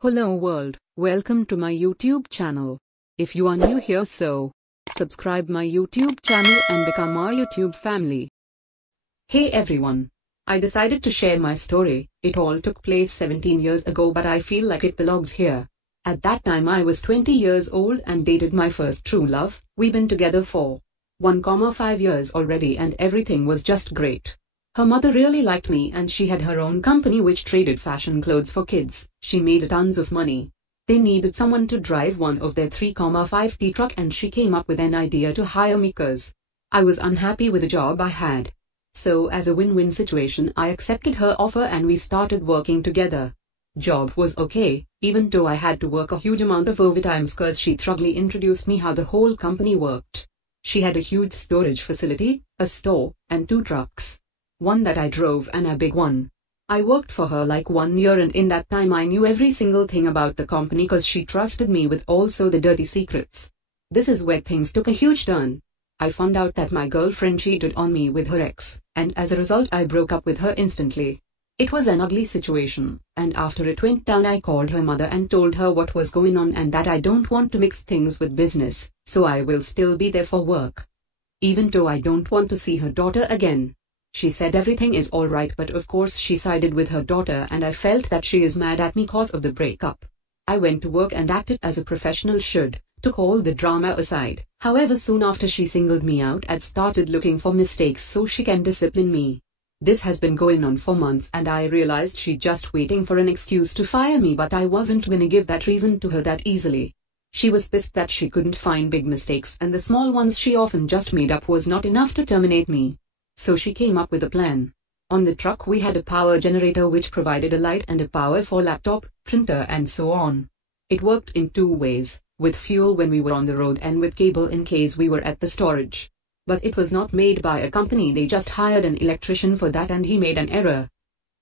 Hello world, welcome to my YouTube channel. If you are new here, so subscribe my YouTube channel and become our YouTube family. Hey everyone, I decided to share my story. It all took place 17 years ago, but I feel like it belongs here. At that time I was 20 years old and dated my first true love. We've been together for 1,5 years already and everything was just great. Her mother really liked me and she had her own company which traded fashion clothes for kids. She made tons of money. They needed someone to drive one of their 3,5T truck and she came up with an idea to hire me cause I was unhappy with the job I had. So as a win-win situation I accepted her offer and we started working together. Job was okay, even though I had to work a huge amount of overtimes cause she thoroughly introduced me how the whole company worked. She had a huge storage facility, a store, and 2 trucks. One that I drove and a big one. I worked for her like 1 year and in that time I knew every single thing about the company cause she trusted me with also the dirty secrets. This is where things took a huge turn. I found out that my girlfriend cheated on me with her ex, and as a result I broke up with her instantly. It was an ugly situation, and after it went down I called her mother and told her what was going on and that I don't want to mix things with business, so I will still be there for work. Even though I don't want to see her daughter again. She said everything is alright, but of course she sided with her daughter and I felt that she is mad at me cause of the breakup. I went to work and acted as a professional should, took all the drama aside. However, soon after she singled me out and started looking for mistakes so she can discipline me. This has been going on for months and I realized she just waiting for an excuse to fire me, but I wasn't gonna give that reason to her that easily. She was pissed that she couldn't find big mistakes and the small ones she often just made up was not enough to terminate me. So she came up with a plan. On the truck we had a power generator which provided a light and a power for laptop, printer and so on. It worked in 2 ways, with fuel when we were on the road and with cable in case we were at the storage. But it was not made by a company, they just hired an electrician for that and he made an error.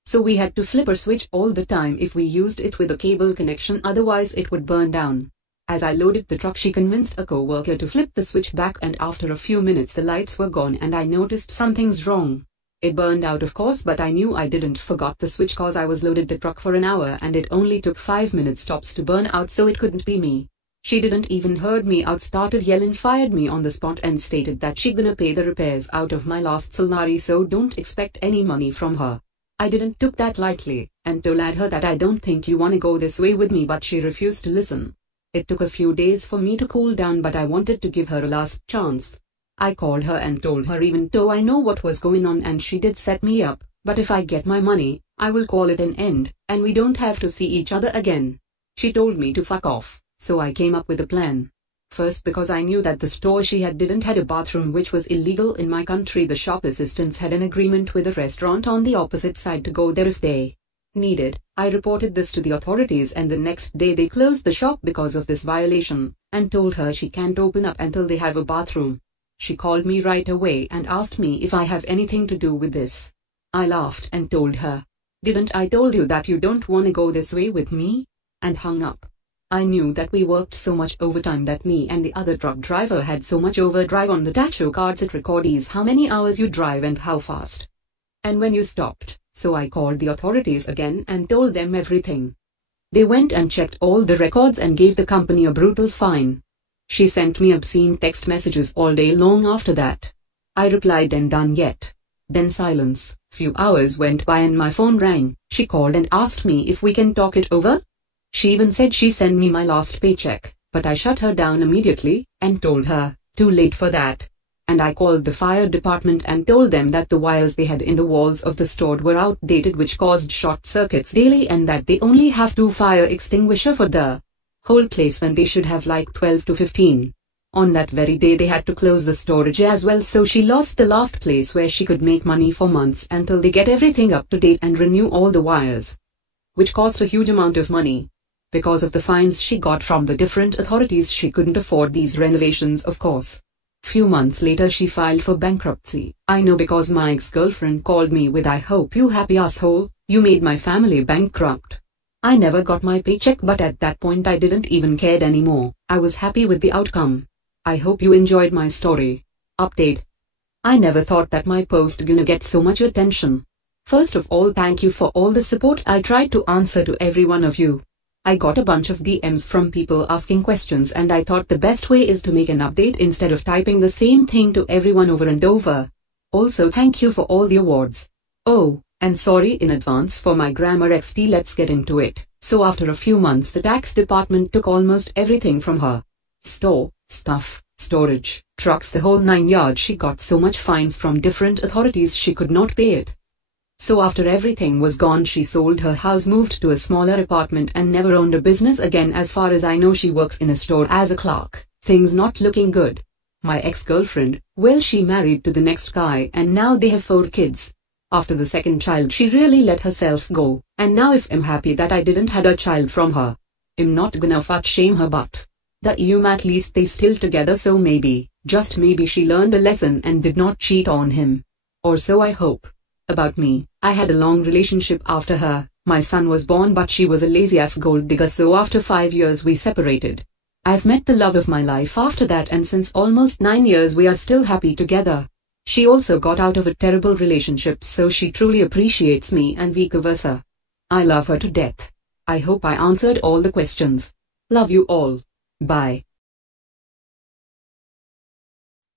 So we had to flip or switch all the time if we used it with a cable connection, otherwise it would burn down. As I loaded the truck she convinced a co-worker to flip the switch back and after a few minutes the lights were gone and I noticed something's wrong. It burned out of course, but I knew I didn't forgot the switch cause I was loaded the truck for an hour and it only took 5 minutes tops to burn out, so it couldn't be me. She didn't even heard me out, started yelling, fired me on the spot and stated that she gonna pay the repairs out of my last salary, so don't expect any money from her. I didn't took that lightly and told her that I don't think you wanna go this way with me, but she refused to listen. It took a few days for me to cool down, but I wanted to give her a last chance. I called her and told her even though I know what was going on and she did set me up, but if I get my money, I will call it an end, and we don't have to see each other again. She told me to fuck off, so I came up with a plan. First, because I knew that the store she had didn't had a bathroom, which was illegal in my country, the shop assistants had an agreement with a restaurant on the opposite side to go there if they needed. I reported this to the authorities and the next day they closed the shop because of this violation, and told her she can't open up until they have a bathroom. She called me right away and asked me if I have anything to do with this. I laughed and told her, "Didn't I told you that you don't wanna go this way with me?" and hung up. I knew that we worked so much overtime that me and the other truck driver had so much overdrive on the tacho cards it records how many hours you drive and how fast. And when you stopped. So I called the authorities again and told them everything. They went and checked all the records and gave the company a brutal fine. She sent me obscene text messages all day long after that. I replied and done yet. Then silence. Few hours went by and my phone rang. She called and asked me if we can talk it over. She even said she sent me my last paycheck, but I shut her down immediately and told her, too late for that. And I called the fire department and told them that the wires they had in the walls of the store were outdated, which caused short circuits daily, and that they only have 2 fire extinguisher for the whole place when they should have like 12 to 15. On that very day they had to close the storage as well, so she lost the last place where she could make money for months until they get everything up to date and renew all the wires, which cost a huge amount of money. Because of the fines she got from the different authorities, she couldn't afford these renovations of course. Few months later she filed for bankruptcy. I know because my ex-girlfriend called me with, "I hope you happy asshole, you made my family bankrupt." I never got my paycheck, but at that point I didn't even care anymore. I was happy with the outcome. I hope you enjoyed my story. Update. I never thought that my post gonna get so much attention. First of all, thank you for all the support. I tried to answer to every one of you. I got a bunch of DMs from people asking questions and I thought the best way is to make an update instead of typing the same thing to everyone over and over. Also thank you for all the awards. Oh, and sorry in advance for my grammar XD. Let's get into it. So after a few months the tax department took almost everything from her. Store, stuff, storage, trucks, the whole 9 yards. She got so much fines from different authorities she could not pay it. So after everything was gone she sold her house, moved to a smaller apartment and never owned a business again. As far as I know she works in a store as a clerk. Things not looking good. My ex-girlfriend, well, she married to the next guy and now they have 4 kids. After the second child she really let herself go, and now if I'm happy that I didn't had a child from her. I'm not gonna fat shame her, but at least they still together, so maybe, just maybe she learned a lesson and did not cheat on him. Or so I hope. About me, I had a long relationship after her. My son was born but she was a lazy ass gold digger, so after 5 years we separated. I've met the love of my life after that and since almost 9 years we are still happy together. She also got out of a terrible relationship, so she truly appreciates me and vice versa. I love her to death. I hope I answered all the questions. Love you all. Bye.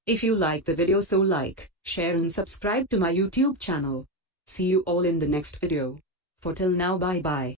If you like the video, so like, share and subscribe to my YouTube channel. See you all in the next video. For till now, bye bye.